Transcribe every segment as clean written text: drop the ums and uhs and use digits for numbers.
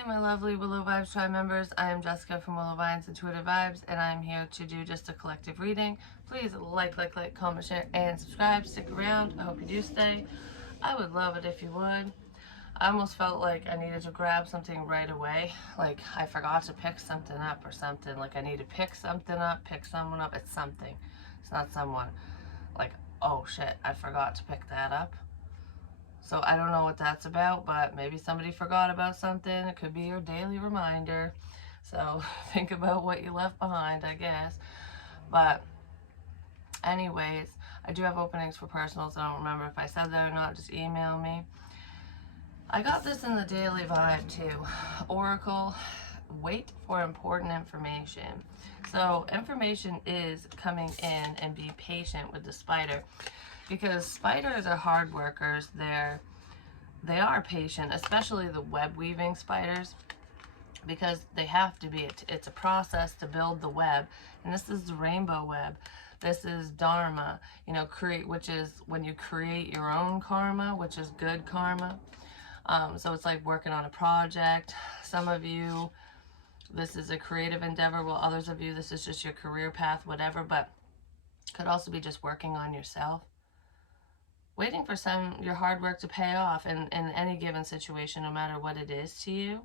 Hey my lovely Willow Vibes Tribe members, I am Jessica from Willow Vines Intuitive Vibes, and I'm here to do just a collective reading. Please like, comment, share, and subscribe. Stick around. I hope you do stay. I would love it if you would. I almost felt like I needed to grab something right away. Like I forgot to pick something up or something. Like I need to pick something up, pick someone up. It's something. It's not someone. Like, oh shit, I forgot to pick that up. So I don't know what that's about, but maybe somebody forgot about something. It could be your daily reminder. So think about what you left behind, I guess. But anyways, I do have openings for personals. I don't remember if I said that or not. Just email me. I got this in the daily vibe too. Oracle, wait for important information. So information is coming in, and be patient with the spider. Because spiders are hard workers. They are patient, especially the web weaving spiders, because they have to be. It's a process to build the web, and this is the rainbow web. This is Dharma, which is when you create your own karma, which is good karma. So it's like working on a project. Some of you, this is a creative endeavor, while others of you, this is just your career path, whatever, but could also be just working on yourself. Waiting for your hard work to pay off in any given situation, no matter what it is to you.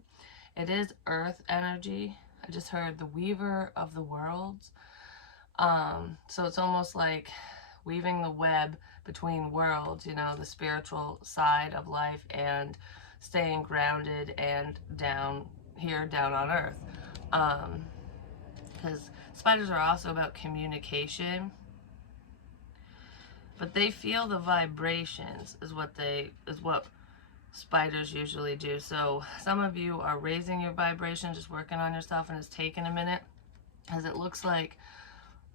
It is earth energy. I just heard the weaver of the worlds. So it's almost like weaving the web between worlds, the spiritual side of life and staying grounded and down on earth. Because spiders are also about communication. But they feel the vibrations is what spiders usually do. So some of you are raising your vibration, just working on yourself, and it's taking a minute, because it looks like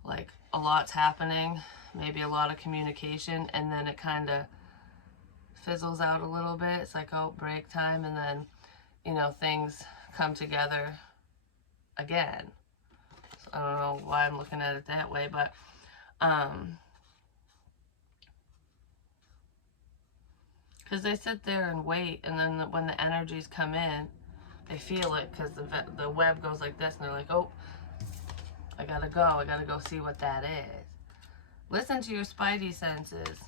a lot's happening, maybe a lot of communication, and then it kind of fizzles out a little bit. It's like, oh, break time, and then things come together again. So I don't know why I'm looking at it that way, but because they sit there and wait, and then when the energies come in, they feel it, because the web goes like this, and they're like, oh, I gotta go see what that is. Listen to your spidey senses.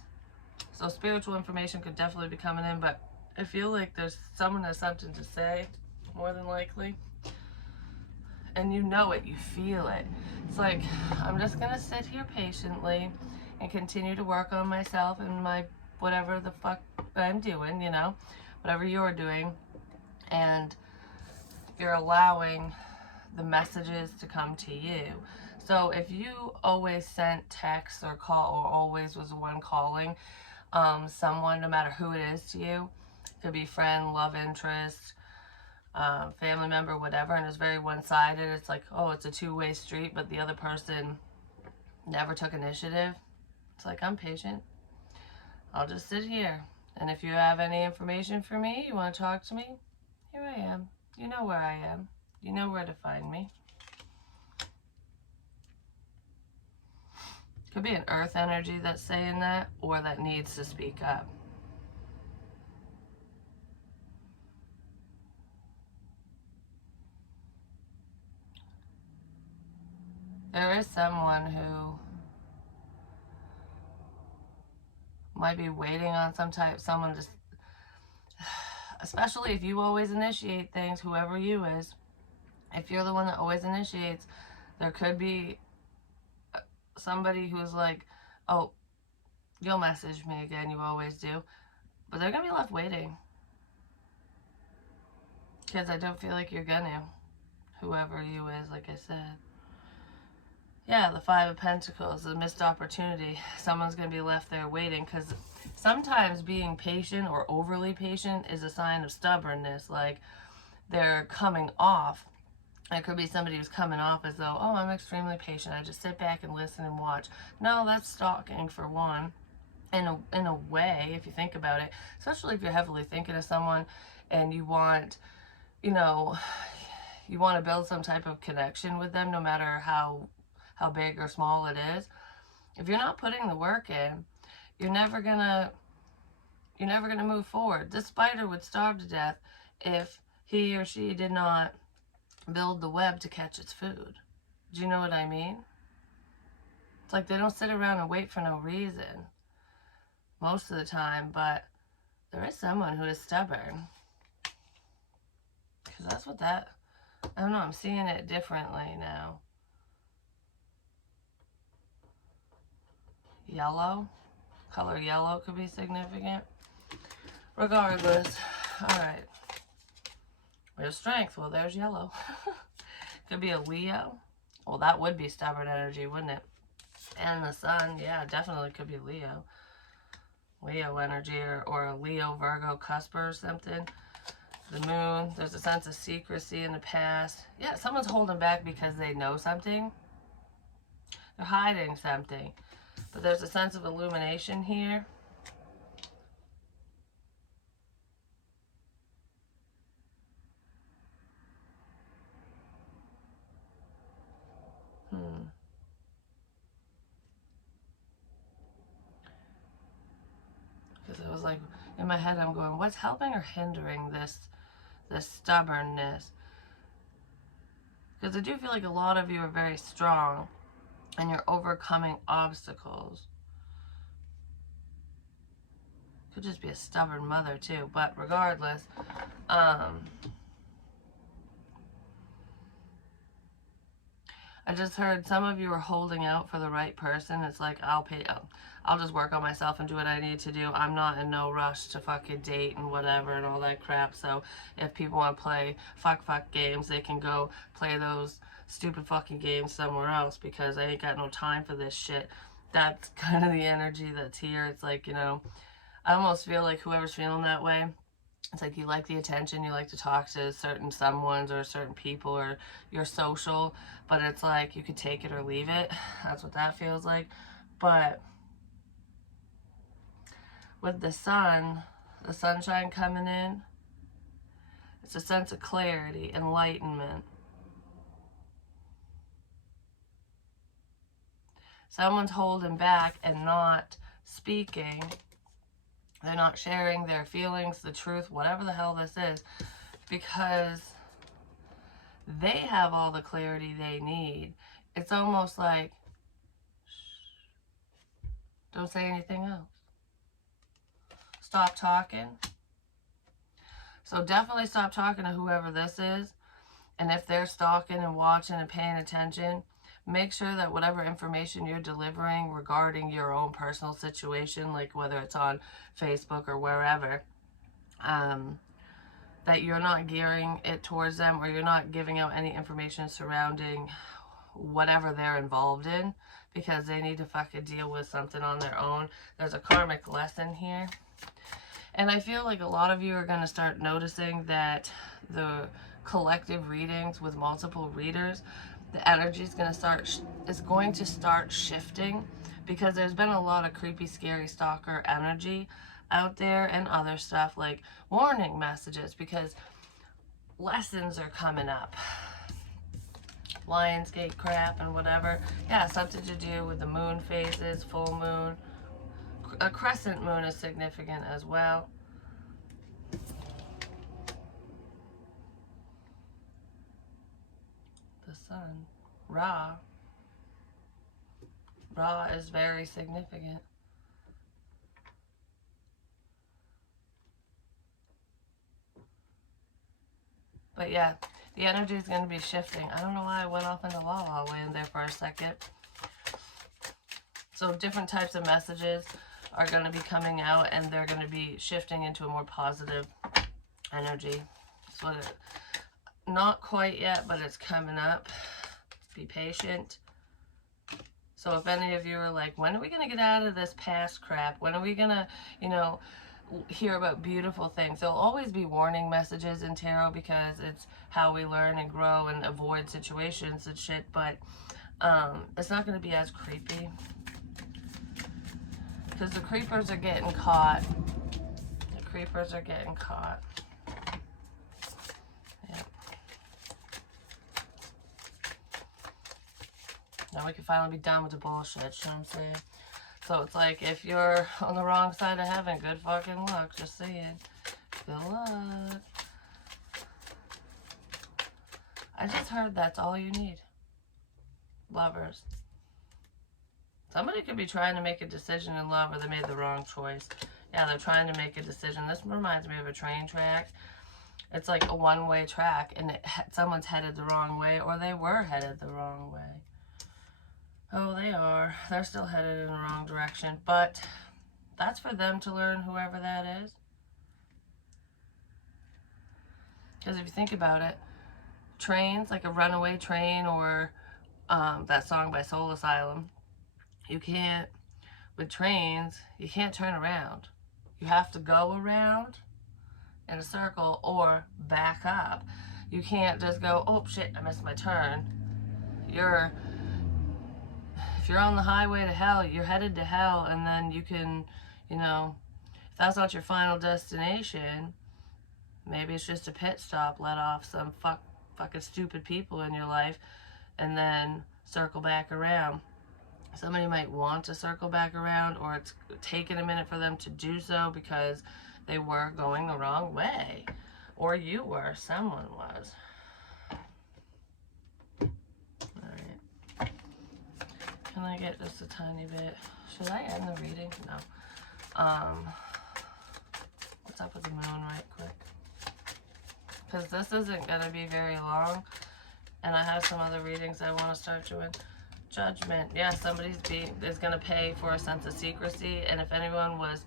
So spiritual information could definitely be coming in, but I feel like someone has something to say, more than likely. And you know it, you feel it. It's like, I'm just gonna sit here patiently and continue to work on myself and my whatever the fuck I'm doing, whatever you're doing, and you're allowing the messages to come to you. So if you always sent texts or call, or always was the one calling someone, no matter who it is to you, it could be friend, love interest, family member, whatever, and it's very one-sided. It's like, oh, it's a two-way street, but the other person never took initiative. It's like, I'm patient. I'll just sit here. And if you have any information for me, you want to talk to me, here I am. You know where I am. You know where to find me. Could be an earth energy that's saying that, or that needs to speak up. There is someone who might be waiting on someone just, especially if you always initiate things, whoever you is, if you're the one that always initiates, there could be somebody who's like, oh, you'll message me again, you always do, but they're gonna be left waiting, because I don't feel like you're gonna, whoever you is, like I said. Yeah, the Five of Pentacles, the missed opportunity. Someone's going to be left there waiting, because sometimes being patient or overly patient is a sign of stubbornness. Like they're coming off. It could be somebody who's coming off as though, oh, I'm extremely patient. I just sit back and listen and watch. No, that's stalking, for one. In a way, if you think about it, especially if you're heavily thinking of someone and you want, you want to build some type of connection with them, no matter how big or small it is. If you're not putting the work in, you're never gonna move forward. This spider would starve to death if he or she did not build the web to catch its food. Do you know what I mean? It's like they don't sit around and wait for no reason most of the time, but there is someone who is stubborn. Because that's what that, I don't know, I'm seeing it differently now. Yellow, color yellow could be significant. Regardless, all right. We have strength, well there's yellow. Could be a Leo. Well, that would be stubborn energy, wouldn't it? And the sun, yeah, definitely could be Leo. Leo energy, or a Leo Virgo cusper or something. The moon, there's a sense of secrecy in the past. Yeah, someone's holding back because they know something. They're hiding something. But there's a sense of illumination here. Because it was like, in my head I'm going, what's helping or hindering this stubbornness? Because I do feel like a lot of you are very strong and you're overcoming obstacles. Could just be a stubborn mother too, but regardless, I just heard some of you are holding out for the right person. It's like, I'll just work on myself and do what I need to do. I'm not in no rush to fucking date and whatever and all that crap. So if people want to play fuck games, they can go play those stupid fucking games somewhere else, because I ain't got no time for this shit. That's kind of the energy that's here. It's like, you know, I almost feel like whoever's feeling that way, it's like you like the attention, you like to talk to certain someones or certain people, or you're social, but it's like you could take it or leave it. That's what that feels like. But with the sun, the sunshine coming in, it's a sense of clarity, enlightenment. Someone's holding back and not speaking. They're not sharing their feelings, the truth, whatever the hell this is, because they have all the clarity they need. It's almost like, shh, don't say anything else. Stop talking. So definitely stop talking to whoever this is. And if they're stalking and watching and paying attention, make sure that whatever information you're delivering regarding your own personal situation, like whether it's on Facebook or wherever, that you're not gearing it towards them, or you're not giving out any information surrounding whatever they're involved in, because they need to fucking deal with something on their own. There's a karmic lesson here. And I feel like a lot of you are going to start noticing that the collective readings with multiple readers, the energy is going to start shifting, because there's been a lot of creepy, scary stalker energy out there and other stuff like warning messages, because lessons are coming up. Lionsgate crap and whatever. Yeah, something to do with the moon phases, full moon. A crescent moon is significant as well. The sun. Ra. Ra is very significant. But yeah, the energy is going to be shifting. I don't know why I went off into La La Land there for a second. So different types of messages are going to be coming out, and they're going to be shifting into a more positive energy. That's what it, not quite yet, but it's coming up. Be patient. So if any of you are like, when are we going to get out of this past crap? When are we going to, you know, hear about beautiful things? There'll always be warning messages in tarot, because it's how we learn and grow and avoid situations and shit, but it's not going to be as creepy, because the creepers are getting caught. The creepers are getting caught. Yep. Now we can finally be done with the bullshit, you know what I'm saying? So it's like, if you're on the wrong side of heaven, good fucking luck. Just saying. Good luck. I just heard that's all you need. Lovers. Somebody could be trying to make a decision in love, or they made the wrong choice. Yeah, they're trying to make a decision. This reminds me of a train track. It's like a one-way track, and someone's headed the wrong way, or they were headed the wrong way. Oh, they are. They're still headed in the wrong direction, but that's for them to learn, whoever that is. Because if you think about it, trains, like a runaway train, or that song by Soul Asylum, you can't, with trains, you can't turn around. You have to go around in a circle or back up. You can't just go, oh shit, I missed my turn. If you're on the highway to hell, you're headed to hell, and then you can, if that's not your final destination, maybe it's just a pit stop, let off some fucking stupid people in your life, and then circle back around. Somebody might want to circle back around, or it's taken a minute for them to do so because they were going the wrong way. Or you were. Someone was. Alright. Can I get just a tiny bit? Should I end the reading? No. What's up with the moon right quick? Because this isn't going to be very long. And I have some other readings I want to start doing. Judgment. Yeah, somebody's is going to pay for a sense of secrecy, and if anyone was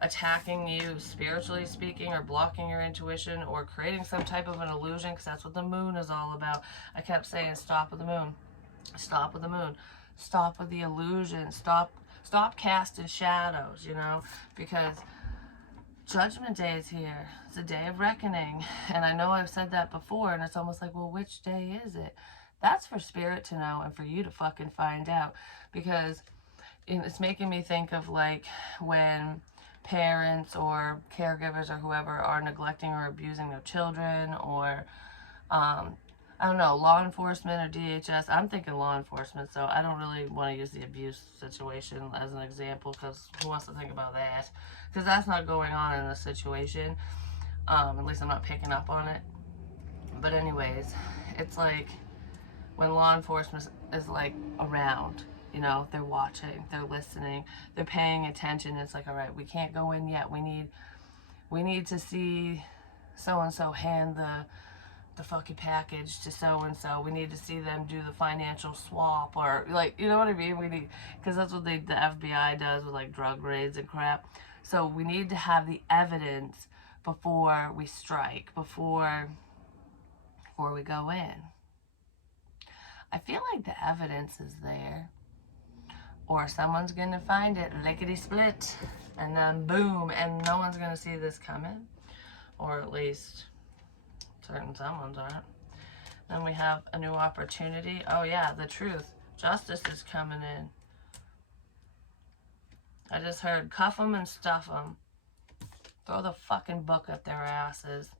attacking you spiritually speaking, or blocking your intuition, or creating some type of an illusion, because that's what the moon is all about. I kept saying, stop with the moon. Stop with the moon. Stop with the illusion. Stop casting shadows, because Judgment Day is here. It's a day of reckoning, and I know I've said that before, and it's almost like, well, which day is it? That's for spirit to know and for you to fucking find out, because it's making me think of like when parents or caregivers or whoever are neglecting or abusing their children, or I don't know, law enforcement or DHS. I'm thinking law enforcement, so I don't really want to use the abuse situation as an example, because who wants to think about that? Because that's not going on in this situation. At least I'm not picking up on it. But anyways, it's like when law enforcement is like around, they're watching, they're listening, they're paying attention. It's like, all right, we can't go in yet. We need to see so-and-so hand the fucking package to so-and-so. We need to see them do the financial swap, or like, you know what I mean? Because that's what the FBI does with like drug raids and crap. So we need to have the evidence before we strike, before we go in. I feel like the evidence is there, or someone's gonna find it lickety split, and then boom, and no one's gonna see this coming, or at least certain someones aren't. Then we have a new opportunity. Oh yeah, the truth. Justice is coming in. I just heard cuff them and stuff them. Throw the fucking book at their asses.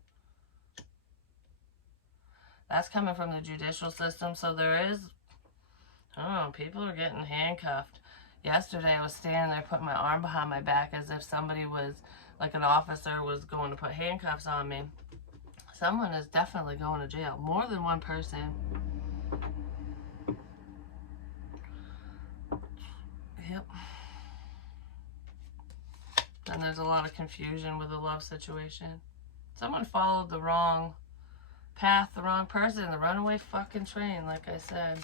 That's coming from the judicial system, so there is, I don't know, people are getting handcuffed. Yesterday I was standing there putting my arm behind my back as if somebody was, like an officer was going to put handcuffs on me. Someone is definitely going to jail. More than one person. Yep. And there's a lot of confusion with the love situation. Someone followed the wrong path, the wrong person, the runaway fucking train, like I said.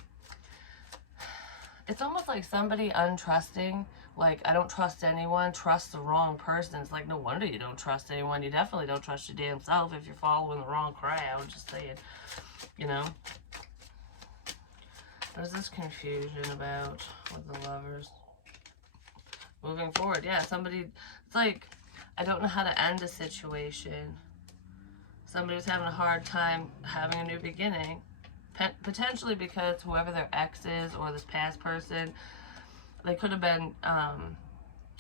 It's almost like somebody untrusting, like, I don't trust anyone, trust the wrong person. It's like, no wonder you don't trust anyone. You definitely don't trust your damn self if you're following the wrong crowd. Just saying, There's this confusion about with the lovers. Moving forward, yeah, somebody, it's like, I don't know how to end a situation. Somebody's having a hard time having a new beginning. Potentially because whoever their ex is, or this past person, they could have been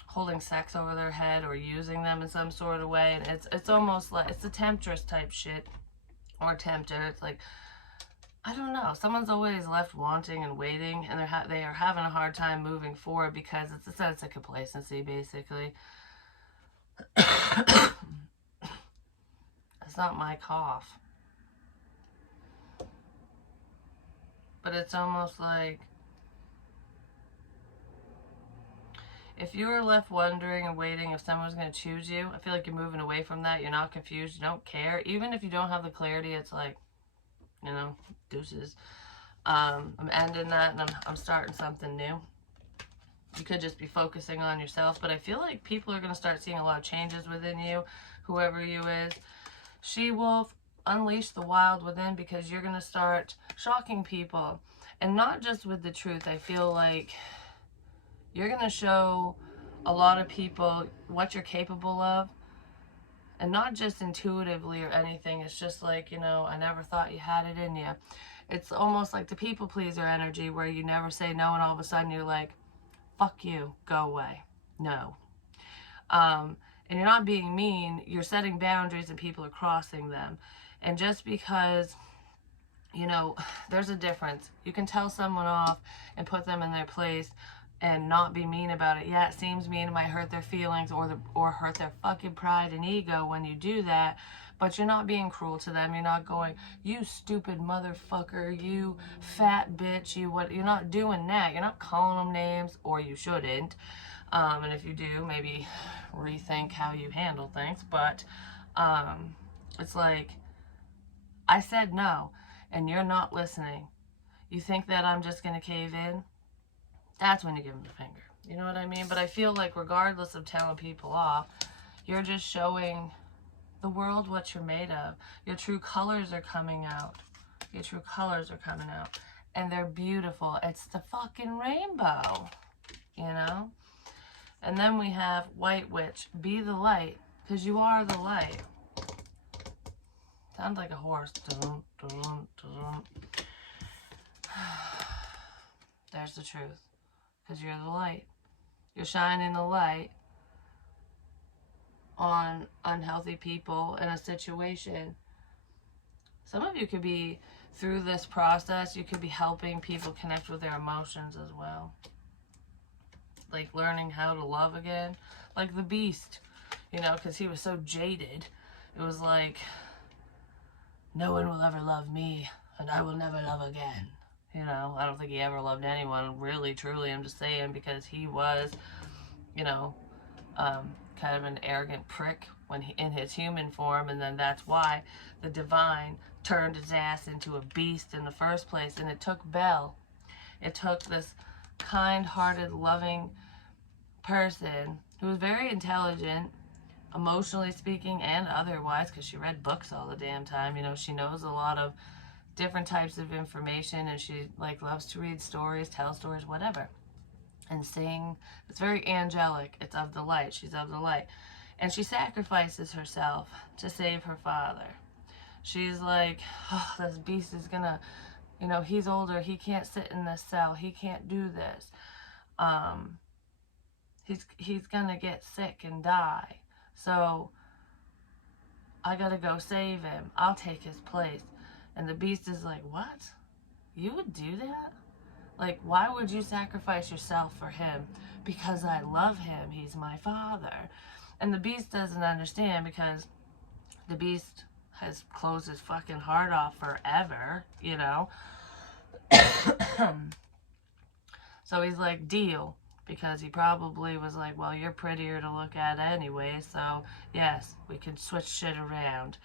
holding sex over their head or using them in some sort of way. And it's almost like, it's a temptress type shit, or tempter. It's like, I don't know. Someone's always left wanting and waiting, and they are having a hard time moving forward because it's a sense of complacency, basically. It's not my cough. but it's almost like if you were left wondering and waiting if someone's going to choose you, I feel like you're moving away from that. You're not confused. You don't care. Even if you don't have the clarity, it's like, you know, deuces. I'm ending that and I'm starting something new. You could just be focusing on yourself, but I feel like people are going to start seeing a lot of changes within you, whoever you is. She-wolf, unleash the wild within, because you're going to start shocking people. And not just with the truth. I feel like you're going to show a lot of people what you're capable of. And not just intuitively or anything. It's just like, you know, I never thought you had it in you. It's almost like the people pleaser energy where you never say no and all of a sudden you're like, fuck you, go away. No. And you're not being mean. You're setting boundaries and people are crossing them. And just because, you know, there's a difference. You can tell someone off and put them in their place and not be mean about it. Yeah, it seems mean, it might hurt their feelings or hurt their fucking pride and ego when you do that, but you're not being cruel to them. You're not going, you stupid motherfucker, you fat bitch, you what. You're not doing that. You're not calling them names, or you shouldn't. And if you do, maybe rethink how you handle things. But it's like, I said no, and you're not listening. You think that I'm just going to cave in? That's when you give them the finger. You know what I mean? But I feel like regardless of telling people off, you're just showing the world what you're made of. Your true colors are coming out. Your true colors are coming out. And they're beautiful. It's the fucking rainbow. You know? And then we have White Witch. Be the light. Because you are the light. Sounds like a horse. Dun, dun, dun. There's the truth. Because you're the light. You're shining the light on unhealthy people in a situation. Some of you could be, through this process, you could be helping people connect with their emotions as well. Like learning how to love again. Like the Beast, you know, because he was so jaded. It was like, no one will ever love me, and I will never love again. You know, I don't think he ever loved anyone, really, truly. I'm just saying, because he was, you know, kind of an arrogant prick when he, in his human form, and then that's why the divine turned his ass into a beast in the first place. And it took Belle. It took this kind-hearted, loving person who was very intelligent, emotionally speaking and otherwise, because she read books all the damn time. You know, she knows a lot of different types of information, and she like loves to read stories, tell stories, whatever, and sing. It's very angelic. It's of the light. She's of the light. And she sacrifices herself to save her father. She's like, oh, this beast is gonna, you know, he's older. He can't sit in this cell. He can't do this. He's gonna get sick and die. So I gotta go save him. I'll take his place. And the beast is like, what? You would do that? Like, why would you sacrifice yourself for him? Because I love him. He's my father. And the beast doesn't understand, because the beast has closed his fucking heart off forever, you know? So he's like, deal. Because he probably was like, well, you're prettier to look at anyway, so yes, we can switch shit around.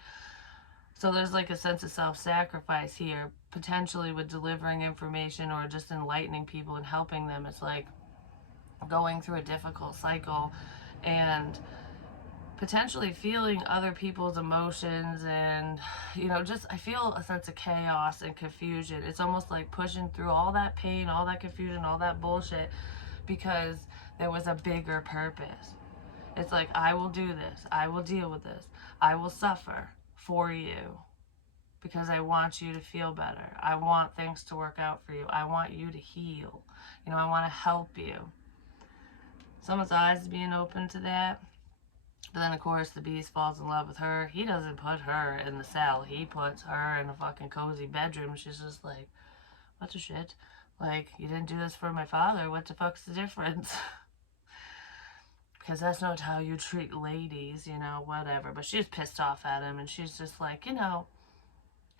So there's like a sense of self-sacrifice here, potentially with delivering information or just enlightening people and helping them. It's like going through a difficult cycle and potentially feeling other people's emotions, and, you know, just, I feel a sense of chaos and confusion. It's almost like pushing through all that pain, all that confusion, all that bullshit, because there was a bigger purpose. It's like, I will do this. I will deal with this. I will suffer for you because I want you to feel better. I want things to work out for you. I want you to heal. You know, I want to help you. Someone's eyes being open to that. But then, of course, the beast falls in love with her. He doesn't put her in the cell. He puts her in a fucking cozy bedroom. She's just like, what the shit? Like, you didn't do this for my father. What the fuck's the difference? Because that's not how you treat ladies, you know, whatever. But she's pissed off at him, and she's just like, you know,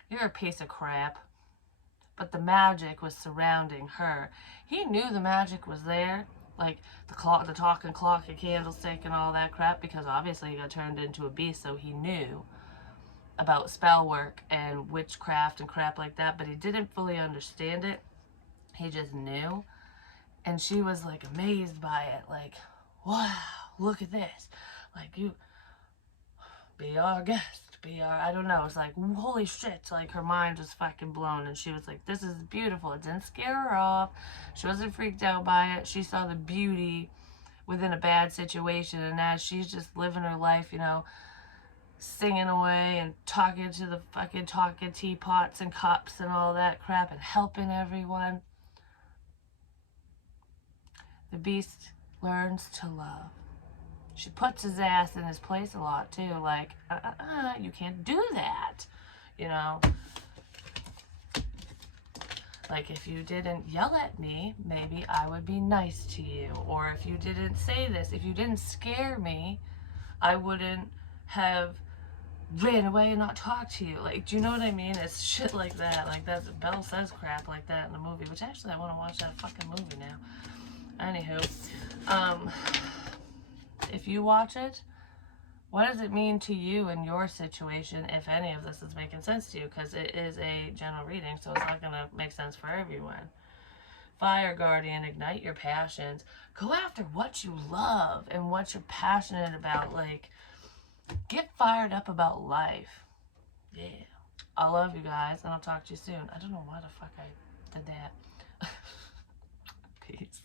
you're a piece of crap. but the magic was surrounding her. He knew the magic was there, like the clock, the talking clock, a candlestick, and all that crap, because obviously he got turned into a beast, so he knew about spell work and witchcraft and crap like that, but he didn't fully understand it. He just knew. And she was like amazed by it, like, wow, look at this. Like, you be our guest, be our, I don't know. It's like, holy shit. Like, her mind was fucking blown. And she was like, this is beautiful. It didn't scare her off. She wasn't freaked out by it. She saw the beauty within a bad situation. And as she's just living her life, you know, singing away and talking to the fucking talking teapots and cups and all that crap and helping everyone, the beast learns to love. She puts his ass in his place a lot too, like, you can't do that, you know. Like, if you didn't yell at me, maybe I would be nice to you. Or if you didn't say this, if you didn't scare me, I wouldn't have ran away and not talked to you. Like, do you know what I mean? It's shit like that. Like, that's, Belle says crap like that in the movie, which actually I want to watch that fucking movie now. Anywho, if you watch it, what does it mean to you in your situation, if any of this is making sense to you? Because it is a general reading, so it's not going to make sense for everyone. Fire Guardian, ignite your passions. Go after what you love and what you're passionate about. Like, get fired up about life. Yeah. I love you guys, and I'll talk to you soon. I don't know why the fuck I did that. Peace.